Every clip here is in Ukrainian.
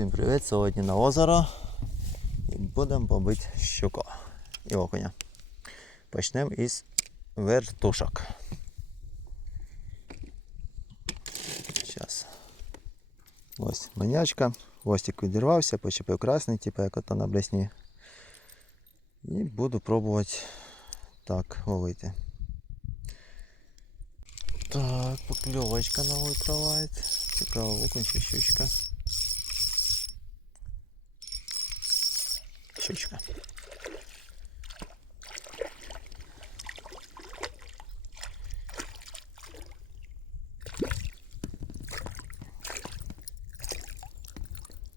Всім привіт! Сьогодні на озеро і будемо побити щуку і окуня. Почнемо із вертушок. Зараз. Ось манячка. Хвостик відірвався, почепив красний, типу як ото на блесні. І буду пробувати так ловити. Так, покльовочка на ультралайт. Цікаво, окунь щучка. Щучка.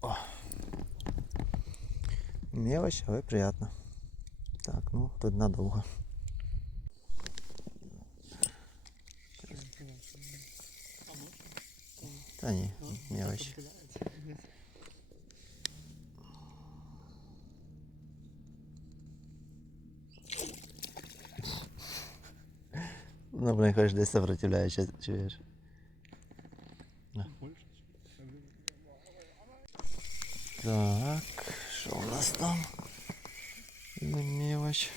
О. Мелочь, але приятно. Так, ну тут надолго. Та ні, мелочь. Ну, блин, хоч десь сопротивляється, чуєш. Так, що у нас там? За мелочь.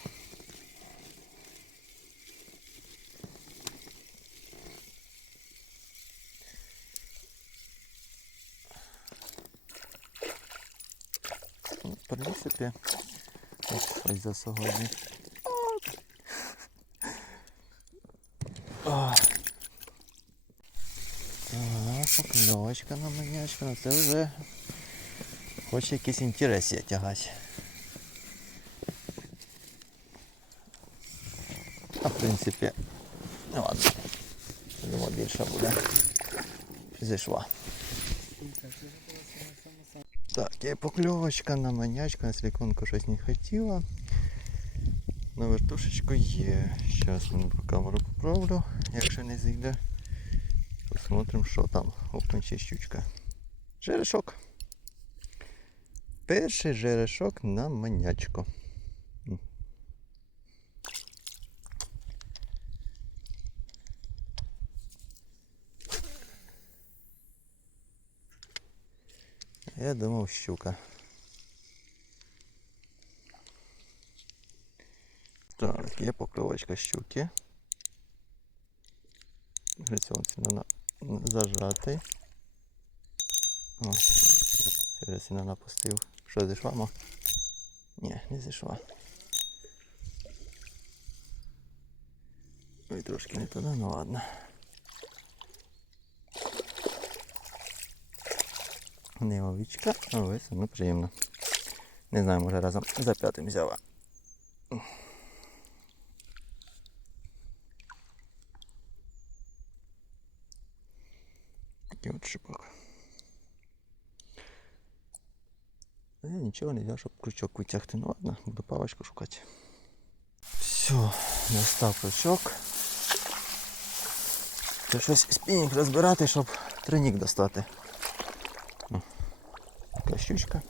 Ну, В принципі, ось за сьогодні. О. Так, покльовочка на манячка, ну це вже хоче якийсь інтерес є тягати. А в принципі, ну ладно. Думаю, більше буде. Зійшла. Так, є покльовочка на манячка, на силиконку щось не хотіла. На вертушечку є. Зараз на камеру поправлю, якщо не зійде. Посмотрим, що там чи щучка. Жерешок. Перший жерешок на манячку. Я думав щука. Так, є покльовочка щуки. Грицьонці на зажатий. О, я напустив. Що зійшла, ма? Ні, не зійшла. Ой, трошки не туди, ну ладно. Невеличка, але все одно приємно. Не знаю, може разом за п'ятим взяла. Такий от шипок. Я нічого не взяв, щоб крючок витягти. Ну ладно, буду палочку шукати. Все, настав крючок. Це щось спінінг розбирати, щоб тринік достати. О, Така щучка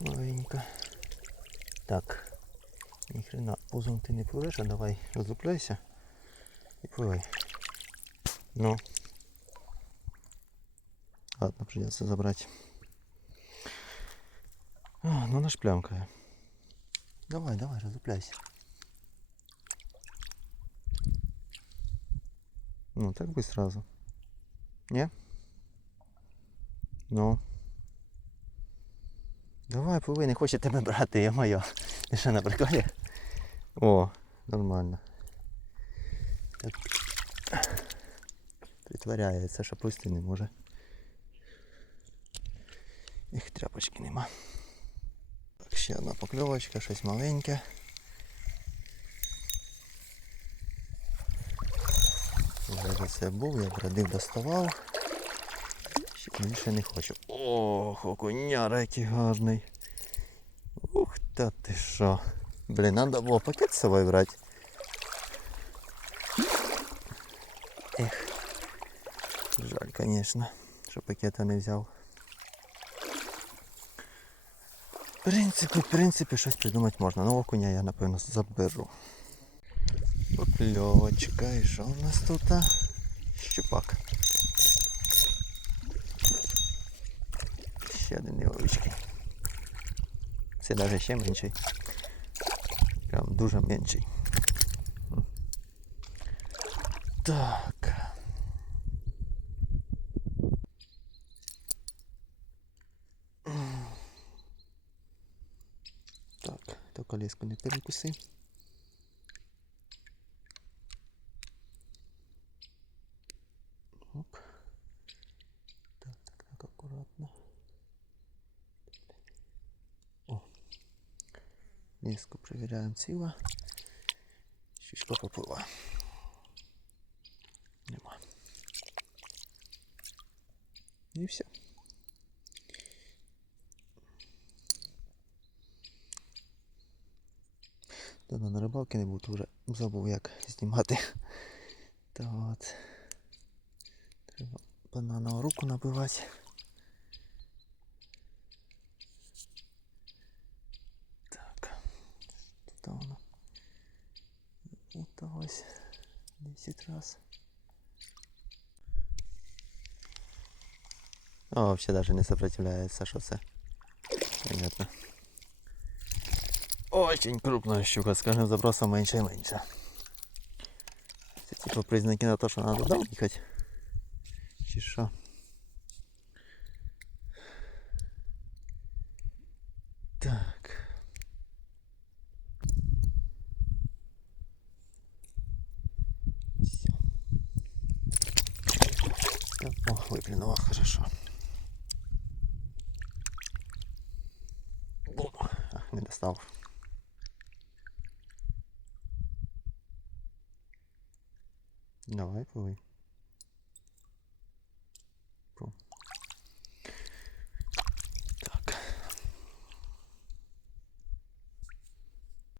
маленька. Так. Ніхрена пузом ти не пливеш, а давай розлупляйся і пливай. Ну. Ладно, придется забрать. А, ну наш плямкає. Давай, давай, разупляйся. Ну, так бы сразу. Не? Ну. Давай, пливи, не хоче тебе брати, я моя. Ти що на приколі? О, нормально. Так. Притворяється, що пусти не може. Їх тряпочки нема. Так, ще одна покльовочка, щось маленьке. Вже за це був, я брадив доставав. Ще більше не хочу. Ох, окуняра який гарний. Ух та ти що. Блін, треба було пакет з собою брати. Ех. Жаль, звісно, що пакета не взяв. В принципі, в принципі, щось придумати можна. Ну, окуня я напевно заберу. Покльовочка. І що у нас тут? Щупак. ще один невеличкий. Це навіть ще менший. Прям дуже менший. Так. Так, то колеску не перекуси. Оп. Так, так, так, аккуратно. О. Леску проверяем ціла. Щічка поплила. Нема. І все. Давно на рибалки не був, то вже забув як знімати. Та от. Треба бананову руку набивати. Так. Тут воно. Это ось 10 раз. О, вообще даже не сопротивляется, что це. Понятно. Очень крупная щука, с каждым забросом меньше и меньше. Це типа признаки на то, що надо їхати. Чи що? Так. Все. О, выглянула хорошо. Бум. Ах, не достав. Давай, плывай.